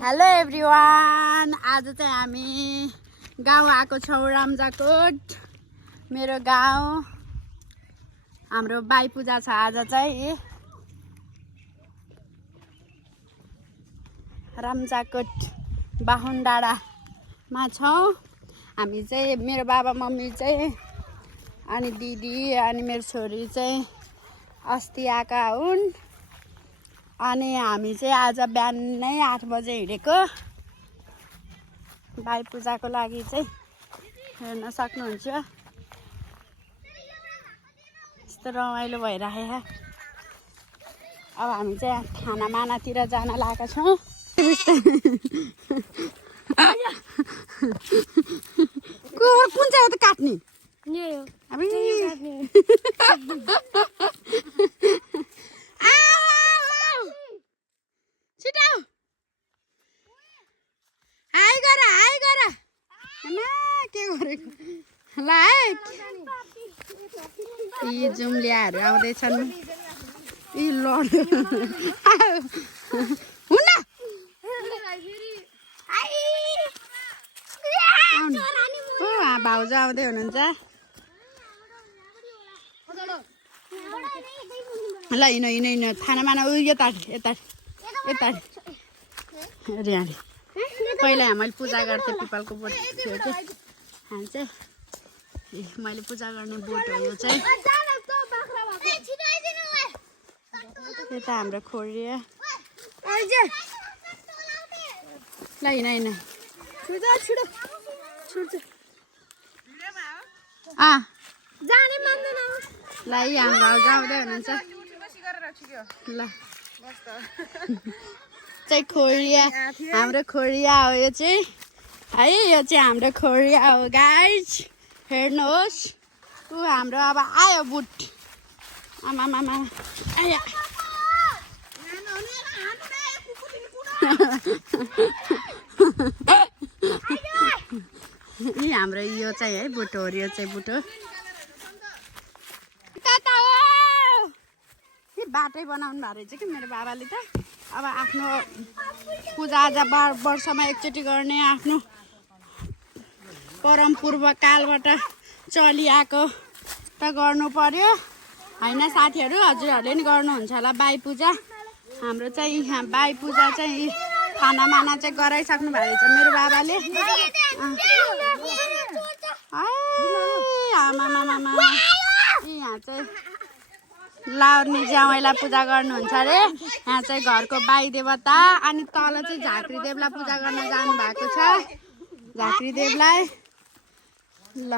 Hello everyone, आज चाहिँ हामी गाउँ आएको छौँ राम्जाकोट। मेरो गाउँ। हाम्रो बाई पूजा छ आज चाहिँ राम्जाकोट बाहुन डाँडामा छौँ हामी चाहिँ। मेरो बाबा मम्मी चाहिँ अनि दिदी अनि मेरो छोरी चाहिँ अस्ति आएका हुन्। अनि हामी चाहिँ आज बिहानै 8 बजे हिँडेको बाई पूजाको लागि चाहिँ हेर्न सक्नुहुन्छ। यस्तो रमाइलो भइरहेको छ। अब हामी चाहिँ खानामानातिर जान लागेका छौँ। कुन चाहिँ हो त काट्ने? के गरेको ल यी जुम्लियाहरू आउँदैछन्। यी लड हुन्न भाउजू आउँदै हुनुहुन्छ। ल हिँड हिँड हिँड खानामाना यता यता यता रियाले पहिला मैले पूजा गर्थेँ पिपलको बोट थियो कि चाहिँ मैले पूजा गर्ने बोट हो यो चाहिँ। यता हाम्रो खोरिया ल हिँड हिँड ल यी हाम्रो आउँदै हुनुहुन्छ। ल चाहिँ खोरिया हाम्रो खोरिया हो यो चाहिँ है। यो चाहिँ हाम्रो खोरिया हो गाइज, हेर्नुहोस्। ऊ हाम्रो अब आयो बुट। आमामामा आया यी हाम्रो यो चाहिँ है बुट हो। यो चाहिँ बुट हो। बाटै बनाउनु भएको रहेछ कि मेरो बाबाले त। अब आफ्नो पूजाआजा वर्षमा एकचोटि गर्ने आफ्नो परम पूर्व कालबाट चलिआएको त गर्नु पर्यो होइन साथीहरू? हजुरहरूले नि गर्नुहुन्छ होला बाई पूजा। हाम्रो चाहिँ यहाँ बाई पूजा चाहिँ खानामाना चाहिँ गराइसक्नु भएको रहेछ मेरो बाबाले। आमामामा यहाँ चाहिँ लाउर्ने ज्याउँलाई पूजा गर्नुहुन्छ अरे। यहाँ चाहिँ घरको बाई देवता अनि तल चाहिँ झाँक्री देवलाई पूजा गर्न जानु भएको छ। झाँक्री देवलाई ल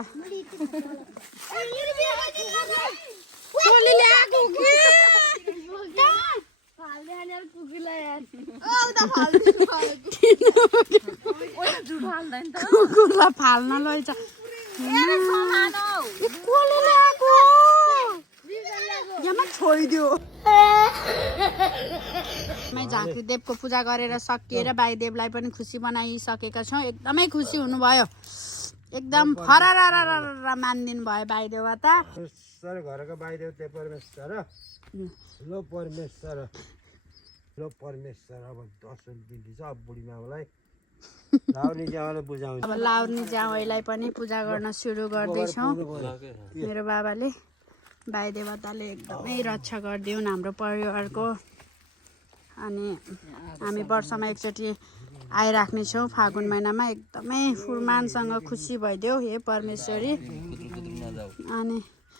कुकुरलाई फाल्न लैछ। छोडिदियो। झाँक्री देवको पूजा गरेर सकिएर बाई देवलाई पनि खुसी बनाइसकेका छौँ। एकदमै खुसी हुनुभयो। एकदम फरर मानिदिनु भयो बाई देवता। घरको बाई देवता परमेश्वर लो परमेश्वर लो परमेश्वर। अब दर्शन दिँदैछ अब बुढी माउलाई लाउनी ज्याउलाई बुझाउँछ। अब लाउनी ज्याउलाई पनि पूजा गर्न सुरु गर्दैछौँ। मेरो बाबाले बाई देवताले एकदमै रक्षा गरिदिउन् हाम्रो परिवारको। अनि हामी वर्षमा एकचोटि आइराख्नेछौँ फागुन महिनामा। एकदमै फुलमानसँग खुसी भइदेऊ हे परमेश्वरी। अनि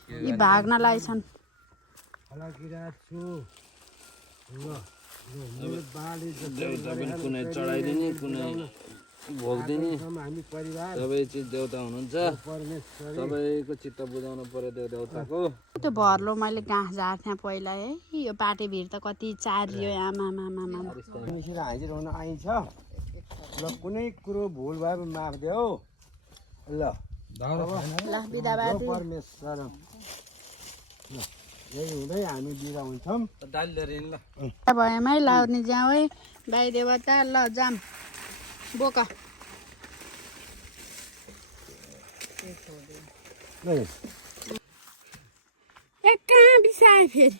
यी भाग्नलाई छन्। कुनै चढाइदिने कुनै भोग्दिने सबै चिज देउता हुनुहुन्छ। सबैको चित्त बुझाउनु पर्यो त्यो देउताको। त्यो भर्लो मैले गाँस झार्थेँ पहिला है। यो पाटे भिड त कति चारियो आमामामा। आइन्छ ल कुनै कुरो भुल भए माफ देऊ ल बिदाबादी परमेश्वर। यही हुँदै हामी बिदा हुन्छौँ। भएमै लाउने ज्याउ बाई देवता। ल जाम बोक कहाँ बिसाए फेरि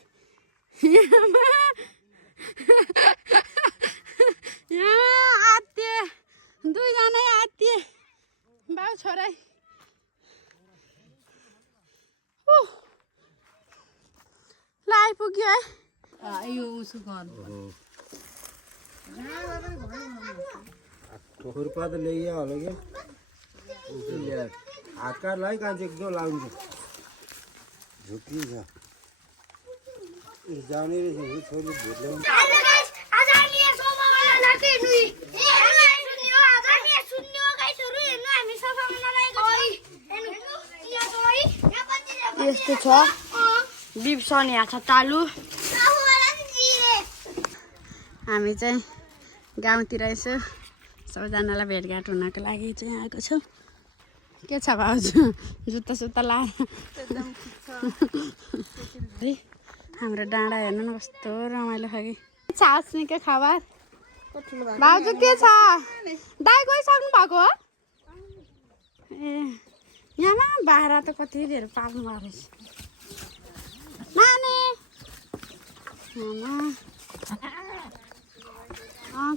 यहाँ आत्तिए दुईजनै आत्तिए बाउ छोरै ल आइपुग्यो है यो उसको घर खुर्पा त ल्याइया होला क्या हात काट्ला है कान्छे एकदम लाउँछ झुक्की छ जाने रहेछ छोरी भुट ल्याउनु यस्तो छ बिप्सन यहाँ छ तालु हामी चाहिँ गाउँतिर यसो सबैजनालाई भेटघाट हुनको लागि चाहिँ आएको छौँ के छ भाउजू जुत्ता सुत्ता ला हाम्रो डाँडा हेर्नु न कस्तो रमाइलो छ कि छास निकै खबर भाउजू के छ दाइ गइसक्नु भएको हो ए यहाँमा बाह्र त कति धेरै पाल्नु भएको रहेछ नानी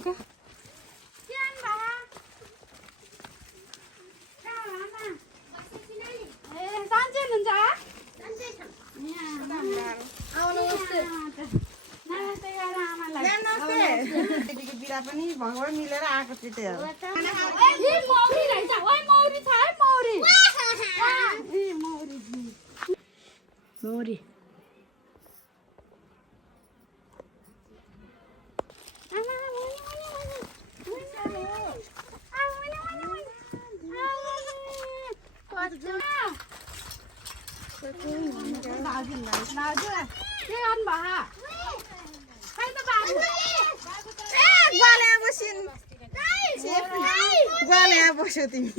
के सन्चै हुनुहुन्छ बिरा पनि भगवान मिलेर आएको थियो त्यो मौरी बस्यो तिमी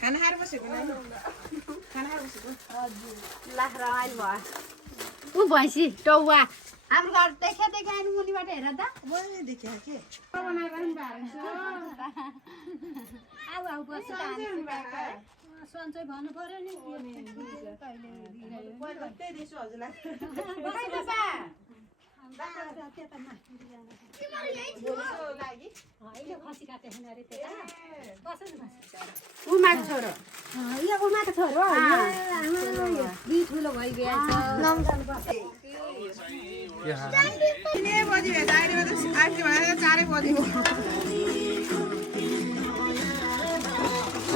खाना खाएर बसेको खाना खाएर बसेको ऊ भैँसी टौवा हाम्रो घर देखा आएर मुनिबाट हेर त देखिया के सन्चै भन्नु पर्यो नि खसी काटे अरे त्यता कसरी उमाको छोरो उमाको छोरो दुई ठुलो भइगयो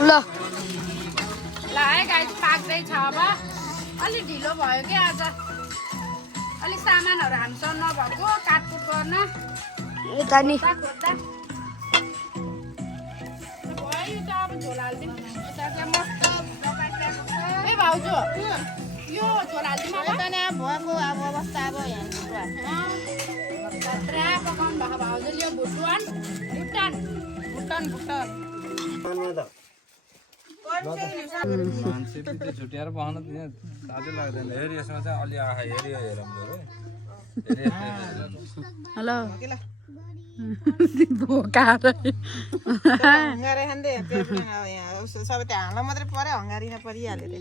ल है गाई पाक्दैछ अब अलिक ढिलो भयो कि आज अलिक सामानहरू हामीसँग नभएको काटकुट गर्न यता नि खोज्दा भयो त अब झोल हालिदिउँ यता चाहिँ मस्त ए भाउजू यो झोल हालिदिउँ अब भएको अब अवस्था अब खतरा पकाउनु भएको भाउजूले यो भुटान मान्छे पनि छुट्याएर बस्न त्यहाँ साह्रै लाग्दैन हेरि यसमा चाहिँ अलि आँखा हेरियो हेरौँ हेलो भोका हङ्गारे खाँदै सबै त्यहाँ हाल्न मात्रै पर्यो हङ्गारी नपरिहाल्यो रे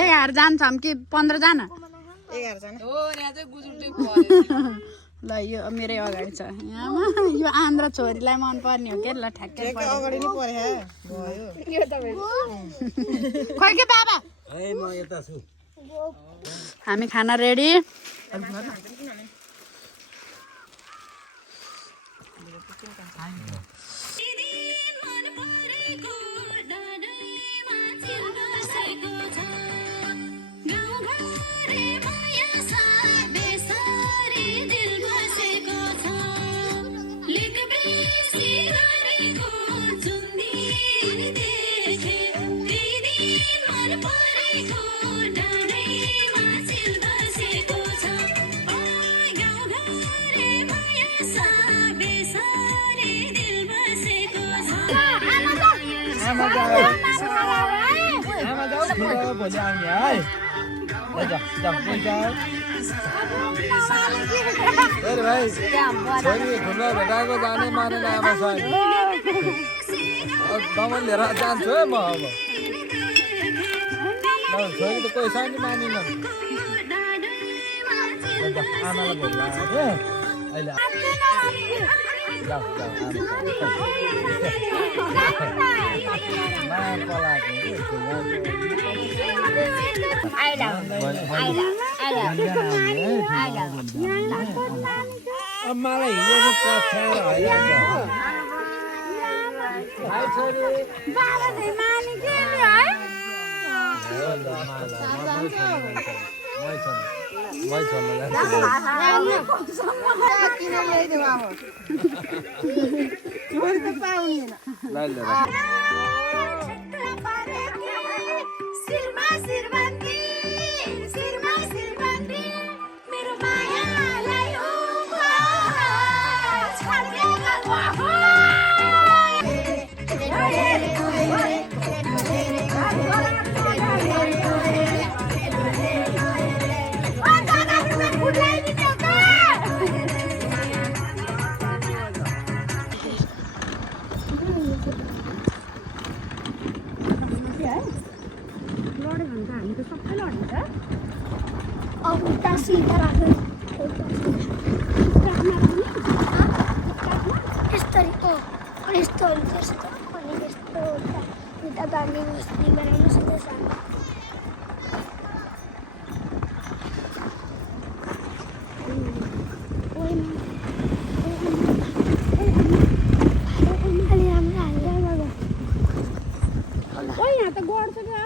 11 जान्छौँ कि 15 जना 11 जना ल यो मेरै अगाडि छ यहाँमा यो आन्द्रा छोरीलाई मन पर्ने हो के ल ठ्याक्कै अगाडि नै पर्यो खोइ के बाबा म यता छु हामी खाना रेडी आमा जाऊ फुलमा भोलि आउने है भाइ छोरी फुलमा भेटाएको जाने मानेन आमा दमन लिएर जान्छु है म अब छोरी त कोही सानो मानिन आमालाई भोलि लाग्यो अहिले जाऊ मलाई हिजो पछ्याएर उल्टा सीधा राख्नु यस्तो यस्तो त्यस्तो अनि यस्तो उल्टा बाँड्ने बस्ने बनाउनु सक्दैछ यहाँ त गर्छ क्या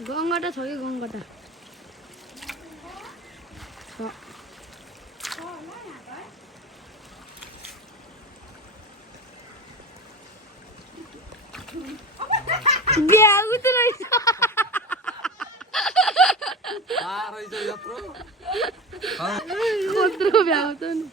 गङ्गटा छ कि गङ्गटा बिहा उतै रहेछ कत्रो बिहा उत नि